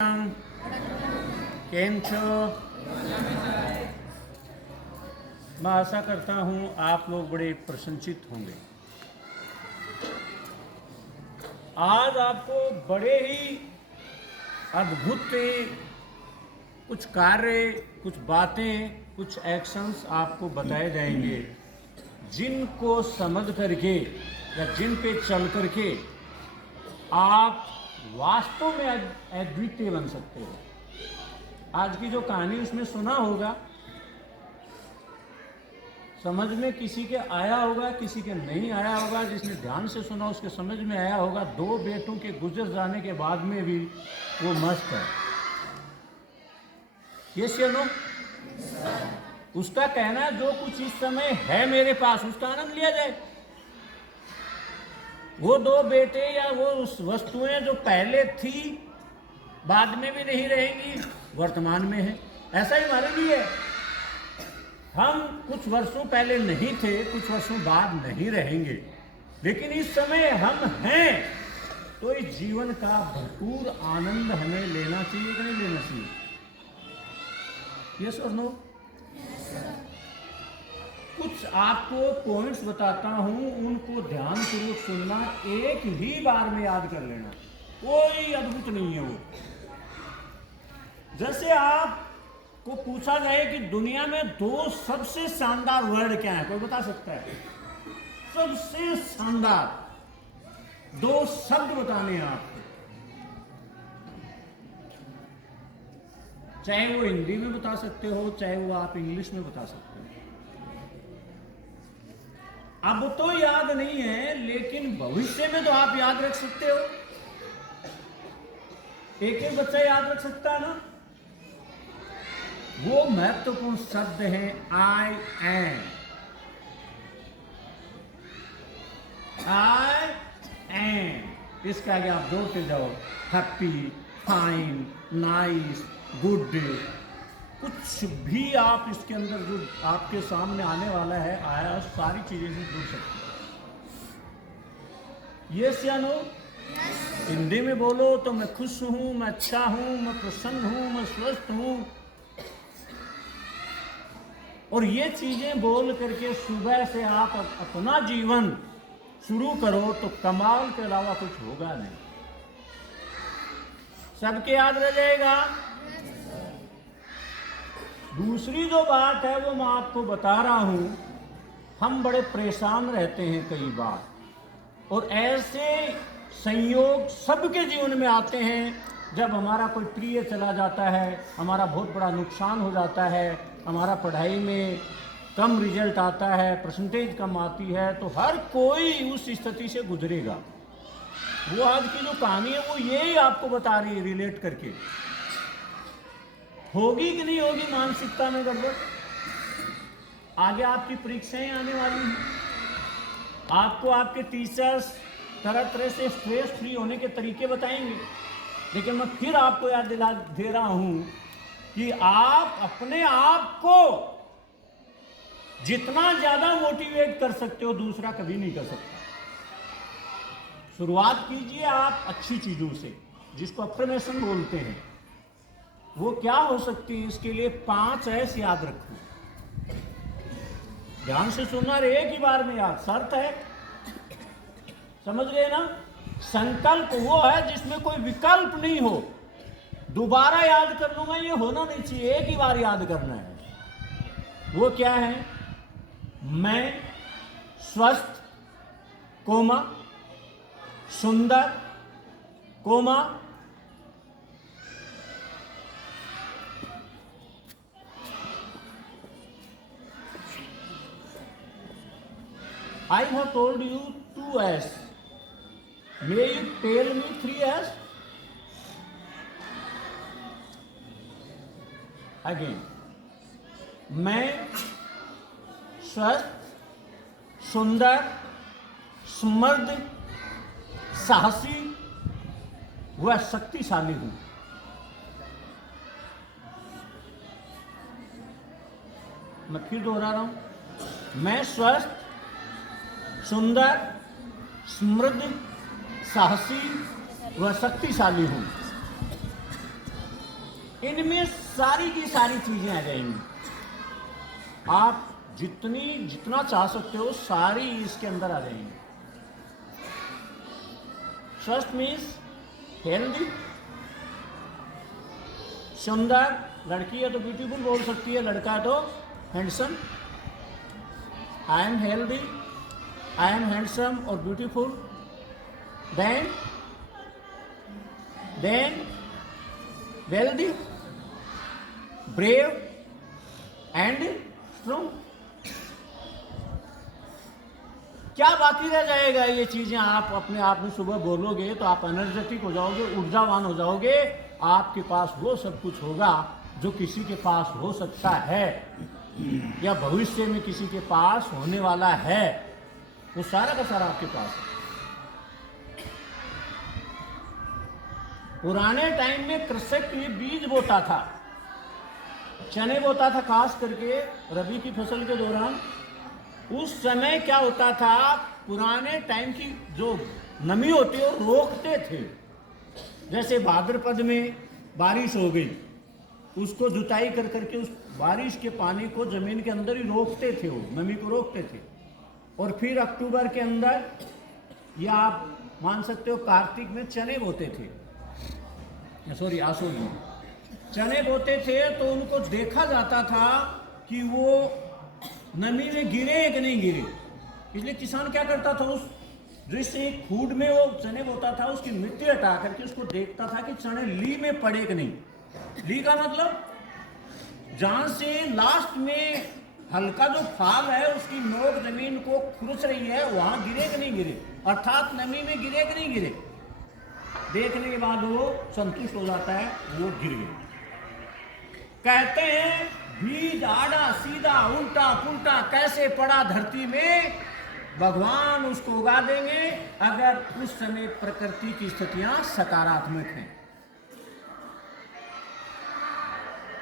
केम छो। मैं आशा करता हूँ आप लोग बड़े प्रसन्नचित होंगे। आज आपको बड़े ही अद्भुत कुछ कार्य, कुछ बातें, कुछ एक्शंस आपको बताए जाएंगे जिनको समझ करके या जिन पे चल करके आप वास्तव में अद्वितीय बन सकते हो। आज की जो कहानी उसमें सुना होगा, समझ में किसी के आया होगा, किसी के नहीं आया होगा। जिसने ध्यान से सुना उसके समझ में आया होगा। 2 बेटों के गुजर जाने के बाद में भी वो मस्त है। यस या नो? उसका कहना है जो कुछ इस समय है मेरे पास उसका आनंद लिया जाए। वो 2 बेटे या वो उस वस्तुएं जो पहले थी बाद में भी नहीं रहेंगी, वर्तमान में है। ऐसा ही हमारे लिए है। हम कुछ वर्षों पहले नहीं थे, कुछ वर्षों बाद नहीं रहेंगे, लेकिन इस समय हम हैं। तो इस जीवन का भरपूर आनंद हमें लेना चाहिए कि नहीं लेना चाहिए? यस और नो? कुछ आपको पॉइंट्स बताता हूं, उनको ध्यानपूर्वक सुनना, एक ही बार में याद कर लेना, कोई अद्भुत नहीं है वो। जैसे आपको पूछा जाए कि दुनिया में 2 सबसे शानदार वर्ड क्या है, कोई बता सकता है? सबसे शानदार 2 शब्द बताने हैं आपको। चाहे वो हिंदी में बता सकते हो, चाहे वो आप इंग्लिश में बता सकते हो। अब तो याद नहीं है, लेकिन भविष्य में तो आप याद रख सकते हो। एक बच्चा याद रख सकता है ना। वो महत्वपूर्ण शब्द है आई एम। आई एम, इसके आगे आप जोड़ते जाओ। हैप्पी, फाइन, नाइस, गुड, कुछ भी आप इसके अंदर जो आपके सामने आने वाला है आया, सारी चीजें से जुड़ सकते हैं। यस या नो? हिंदी में बोलो तो मैं खुश हूं, मैं अच्छा हूं, मैं प्रसन्न हूं, मैं स्वस्थ हूं। और ये चीजें बोल करके सुबह से आप अपना जीवन शुरू करो तो कमाल के अलावा कुछ होगा नहीं। सबके याद रह जाएगा। दूसरी जो बात है वो मैं आपको बता रहा हूं, हम बड़े परेशान रहते हैं कई बार, और ऐसे संयोग सबके जीवन में आते हैं जब हमारा कोई प्रिय चला जाता है, हमारा बहुत बड़ा नुकसान हो जाता है, हमारा पढ़ाई में कम रिजल्ट आता है, परसेंटेज कम आती है, तो हर कोई उस स्थिति से गुजरेगा। वो आज की जो कहानी है वो यही आपको बता रही है, रिलेट करके। होगी कि नहीं होगी मानसिकता में गड़बड़? आगे आपकी परीक्षाएं आने वाली हैं, आपको आपके टीचर्स तरह तरह से स्ट्रेस फ्री होने के तरीके बताएंगे, लेकिन मैं फिर आपको याद दिला दे रहा हूं कि आप अपने आप को जितना ज्यादा मोटिवेट कर सकते हो दूसरा कभी नहीं कर सकता। शुरुआत कीजिए आप अच्छी चीजों से, जिसको अफर्मेशन बोलते हैं। वो क्या हो सकती है? इसके लिए 5 एस याद रखो। ध्यान से सुनना, एक ही बार में याद। शर्त है, समझ गए ना? संकल्प वो है जिसमें कोई विकल्प नहीं हो। दोबारा याद कर लूंगा ये होना नहीं चाहिए, एक ही बार याद करना है। वो क्या है? मैं स्वस्थ, कोमा, सुंदर, coma, I have told you 2 S. May you tell me 3 S? Again. मैं स्वस्थ, सुंदर, समृद्ध, साहसी व शक्तिशाली हूं। मैं फिर दोहरा रहा हूं। मैं स्वस्थ, सुंदर, समृद्ध, साहसी व शक्तिशाली हूं। इनमें सारी की सारी चीजें आ जाएंगी। आप जितना चाह सकते हो सारी इसके अंदर आ जाएंगी। स्वस्थ मीन्स हेल्दी, सुंदर, लड़की है तो ब्यूटीफुल बोल सकती है, लड़का है तो handsome. I am healthy, I am handsome और beautiful. Then wealthy, brave and strong. क्या बाकी रह जाएगा? ये चीजें आप अपने आप में सुबह बोलोगे तो आप एनर्जेटिक हो जाओगे, ऊर्जावान हो जाओगे। आपके पास वो सब कुछ होगा जो किसी के पास हो सकता है या भविष्य में किसी के पास होने वाला है। वो सारा का सारा आपके पास है। पुराने टाइम में कृषक ये बीज बोता था, चने बोता था, खास करके रबी की फसल के दौरान। उस समय क्या होता था, पुराने टाइम की जो नमी होती है वो रोकते थे। जैसे भाद्रपद में बारिश हो गई, उसको जुताई कर करके उस बारिश के पानी को जमीन के अंदर ही रोकते थे, वो नमी को रोकते थे। और फिर अक्टूबर के अंदर, या आप मान सकते हो कार्तिक में चने बोते थे, सॉरी आसू में चने बोते थे, तो उनको देखा जाता था कि वो नमी में गिरे कि नहीं गिरे। इसलिए किसान क्या करता था, उस जिससे खूड में वो चने बोता था उसकी मिट्टी हटा करके उसको देखता था कि चने ली में पड़े कि नहीं। ली का मतलब जहां से लास्ट में हल्का जो फाल है उसकी नोक जमीन को खुरच रही है, वहां गिरे कि नहीं गिरे, अर्थात नमी में गिरे कि नहीं गिरे। देखने के बाद वो संतुष्ट हो जाता है, वो गिर गए। कहते हैं बीज आड़ा सीधा उल्टा पुल्टा कैसे पड़ा धरती में, भगवान उसको उगा देंगे अगर उस समय प्रकृति की स्थितियां सकारात्मक हैं।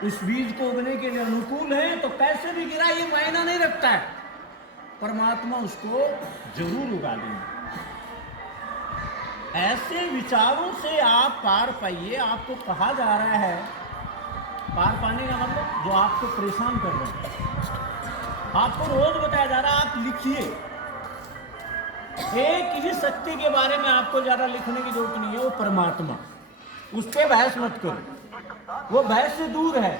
उस बीज को उगने के लिए अनुकूल है तो कैसे भी गिरा ये मायना नहीं रखता है, परमात्मा उसको जरूर उगा देंगे। ऐसे विचारों से आप पार पाइए। आपको कहा जा रहा है, पार पाने का मतलब जो आपको परेशान कर रहे हैं, आपको रोज बताया जा रहा है आप लिखिए। एक ही शक्ति के बारे में आपको ज्यादा लिखने की जरूरत नहीं है, वो परमात्मा। उस पर बहस मत करो, वो बहस से दूर है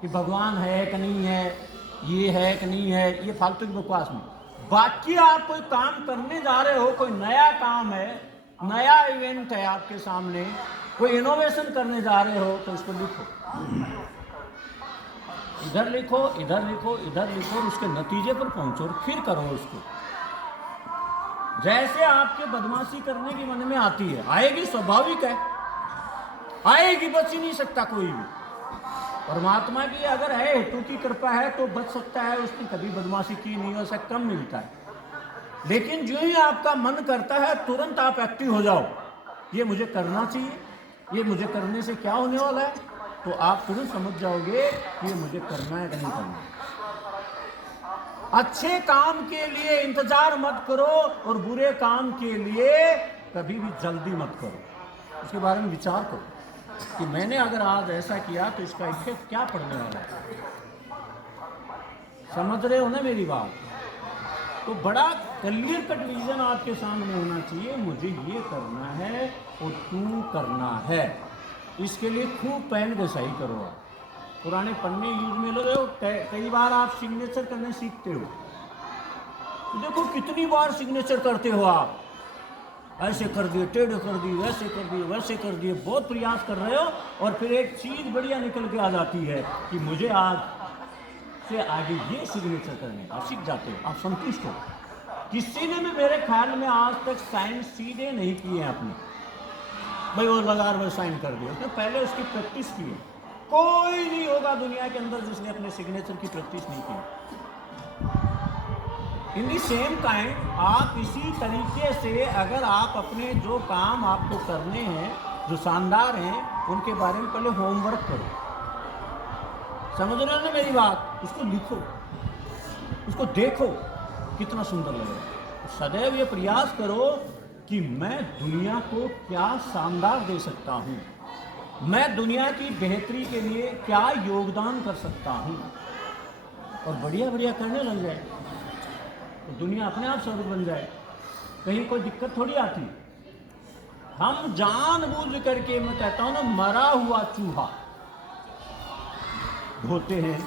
कि भगवान है कि नहीं है, ये है कि नहीं है, ये फालतू की बकवास में। बाकी आप कोई काम करने जा रहे हो, कोई नया काम है, नया इवेंट है आपके सामने, कोई इनोवेशन करने जा रहे हो तो इसको लिखो। इधर लिखो, इधर लिखो, इधर लिखो और उसके नतीजे पर पहुंचो और फिर करो उसको। जैसे आपके बदमाशी करने की मन में आती है, आएगी, स्वाभाविक है, आएगी, बच ही नहीं सकता कोई भी। परमात्मा की अगर है हेतु की कृपा है तो बच सकता है, उसने कभी बदमाशी की नहीं, वैसा कम मिलता है। लेकिन जो ही आपका मन करता है तुरंत आप एक्टिव हो जाओ, ये मुझे करना चाहिए, ये मुझे करने से क्या होने वाला है, तो आप तुरंत समझ जाओगे कि ये मुझे करना है कि नहीं करना। अच्छे काम के लिए इंतजार मत करो और बुरे काम के लिए कभी भी जल्दी मत करो। उसके बारे में विचार करो कि मैंने अगर आज ऐसा किया तो इसका इफेक्ट क्या पड़ने वाला है। समझ रहे हो ना मेरी बात? तो बड़ा क्लियर कट विजन आपके सामने होना चाहिए, मुझे ये करना है और क्यों करना है। इसके लिए खूब पेन घिसाई करो। आप पुराने पन्ने यूज में लो, कई बार आप सिग्नेचर करने सीखते हो, तो देखो कितनी बार सिग्नेचर करते हो आप, ऐसे कर दिए, टेढ़े कर दिए, वैसे कर दिए, वैसे कर दिए, बहुत प्रयास कर रहे हो और फिर एक चीज बढ़िया निकल के आ जाती है कि मुझे आज से आगे ये सिग्नेचर करने, आप सीख जाते हो, आप संतुष्ट हो। किसी ने भी मेरे ख्याल में आज तक साइन सीधे नहीं किए हैं अपने, भाई वो लगा वो साइन कर दिया, उसने पहले उसकी प्रैक्टिस की है। कोई नहीं होगा दुनिया के अंदर जिसने अपने सिग्नेचर की प्रैक्टिस नहीं की। इन दी सेम काइंड आप इसी तरीके से अगर आप अपने जो काम आपको करने हैं जो शानदार हैं उनके बारे में पहले होमवर्क करो। समझ रहे हो ना मेरी बात? उसको लिखो, उसको देखो कितना सुंदर लग रहा है। सदैव ये प्रयास करो कि मैं दुनिया को क्या शानदार दे सकता हूँ, मैं दुनिया की बेहतरी के लिए क्या योगदान कर सकता हूँ, और बढ़िया बढ़िया करने लग जाए तो दुनिया अपने आप सर्व बन जाए, कहीं कोई दिक्कत थोड़ी आती। हम जानबूझ करके, मैं कहता हूँ ना, मरा हुआ चूहा धोते हैं।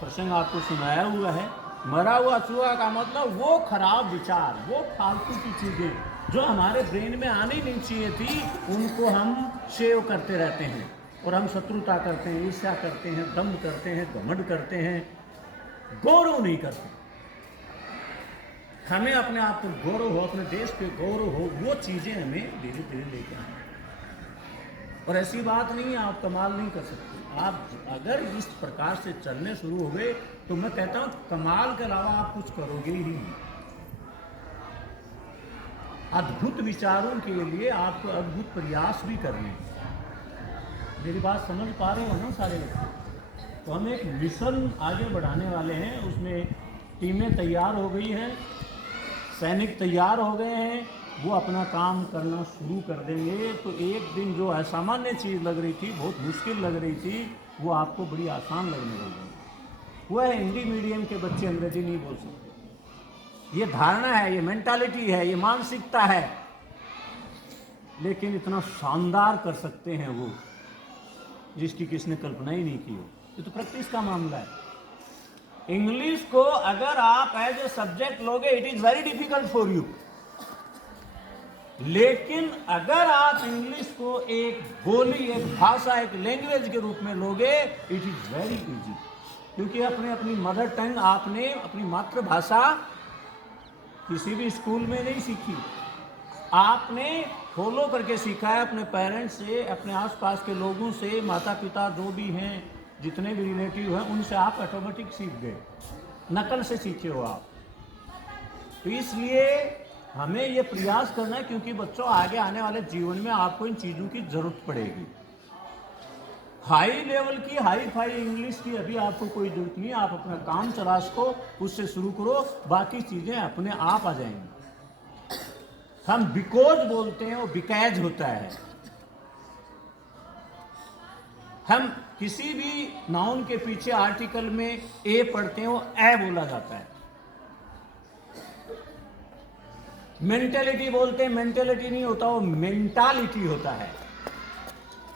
प्रसंग आपको सुनाया हुआ है। मरा हुआ चूहा का मतलब वो खराब विचार, वो फालतू की चीज़ें जो हमारे ब्रेन में आनी नहीं चाहिए थी, उनको हम सेव करते रहते हैं, और हम शत्रुता करते हैं, ईर्ष्या करते हैं, दम्भ करते हैं, घमंड करते हैं, गौरव नहीं करते। हमें अपने आप पर गौरव हो, अपने देश पे गौरव हो, वो चीज़ें हमें धीरे धीरे लेकर आए। और ऐसी बात नहीं है आप कमाल नहीं कर सकते। आप अगर इस प्रकार से चलने शुरू हो गए तो मैं कहता हूँ कमाल के अलावा आप कुछ करोगे ही नहीं। अद्भुत विचारों के लिए आपको अद्भुत प्रयास भी करने हैं। मेरी बात समझ पा रहे हो ना सारे लोग? तो हम एक मिशन आगे बढ़ाने वाले हैं, उसमें टीमें तैयार हो गई हैं, सैनिक तैयार हो गए हैं, वो अपना काम करना शुरू कर देंगे। तो एक दिन जो असामान्य चीज़ लग रही थी, बहुत मुश्किल लग रही थी, वो आपको बड़ी आसान लगने लगेगी। वो है हिंदी मीडियम के बच्चे अंग्रेजी नहीं बोल सकते। ये धारणा है, ये मेंटालिटी है, ये मानसिकता है, लेकिन इतना शानदार कर सकते हैं वो, जिसकी किसने कल्पना ही नहीं की हो। ये तो प्रैक्टिस का मामला है। इंग्लिश को अगर आप एज ए सब्जेक्ट लोगे, it is very difficult for you. लेकिन अगर आप इंग्लिश को एक बोली, एक भाषा, एक लैंग्वेज के रूप में लोगे, इट इज वेरी इजी। क्योंकि अपनी मदर टंग, आपने अपनी मातृभाषा किसी भी स्कूल में नहीं सीखी, आपने फॉलो करके सीखा है अपने पेरेंट्स से, अपने आसपास के लोगों से, माता पिता जो भी हैं, जितने भी रिलेटिव हैं, उनसे आप ऑटोमेटिक सीख गए, नकल से सीखे हो आप। तो इसलिए हमें ये प्रयास करना है, क्योंकि बच्चों आगे आने वाले जीवन में आपको इन चीज़ों की जरूरत पड़ेगी। हाई लेवल की, हाई फाई इंग्लिश की अभी आपको कोई जरूरत नहीं है। आप अपना काम चला सको, उससे शुरू करो, बाकी चीज़ें अपने आप आ जाएंगी। हम बिकॉज बोलते हैं, वो बिकैज होता है। हम किसी भी नाउन के पीछे आर्टिकल में ए पढ़ते हैं, वो ए बोला जाता है। मेंटेलिटी बोलते हैं, मेंटेलिटी नहीं होता, वो मेंटालिटी होता है।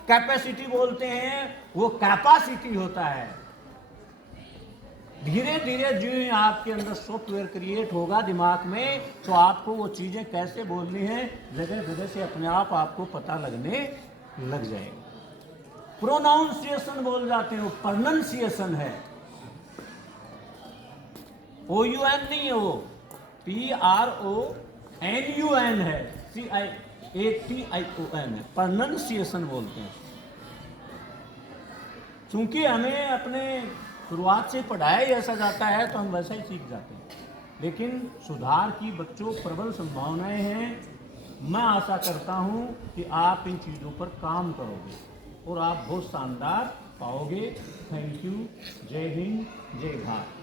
कैपेसिटी बोलते हैं, वो कैपेसिटी होता है। धीरे धीरे जो आपके अंदर सॉफ्टवेयर क्रिएट होगा दिमाग में, तो आपको वो चीज़ें कैसे बोलनी है, जगह जगह से अपने आप आपको पता लगने लग जाएगा। प्रोनाउंसिएशन बोल जाते हैं, वो प्रोनंसिएशन है। OUN नहीं है, वो PRONUN है, CIATION है, प्रोनंसिएशन बोलते हैं। चूंकि हमें अपने शुरुआत से पढ़ाया ही ऐसा जाता है, तो हम वैसा ही सीख जाते हैं। लेकिन सुधार की बच्चों प्रबल संभावनाएं हैं। मैं आशा करता हूं कि आप इन चीज़ों पर काम करोगे और आप बहुत शानदार पाओगे। Thank you. जय हिंद, जय भारत।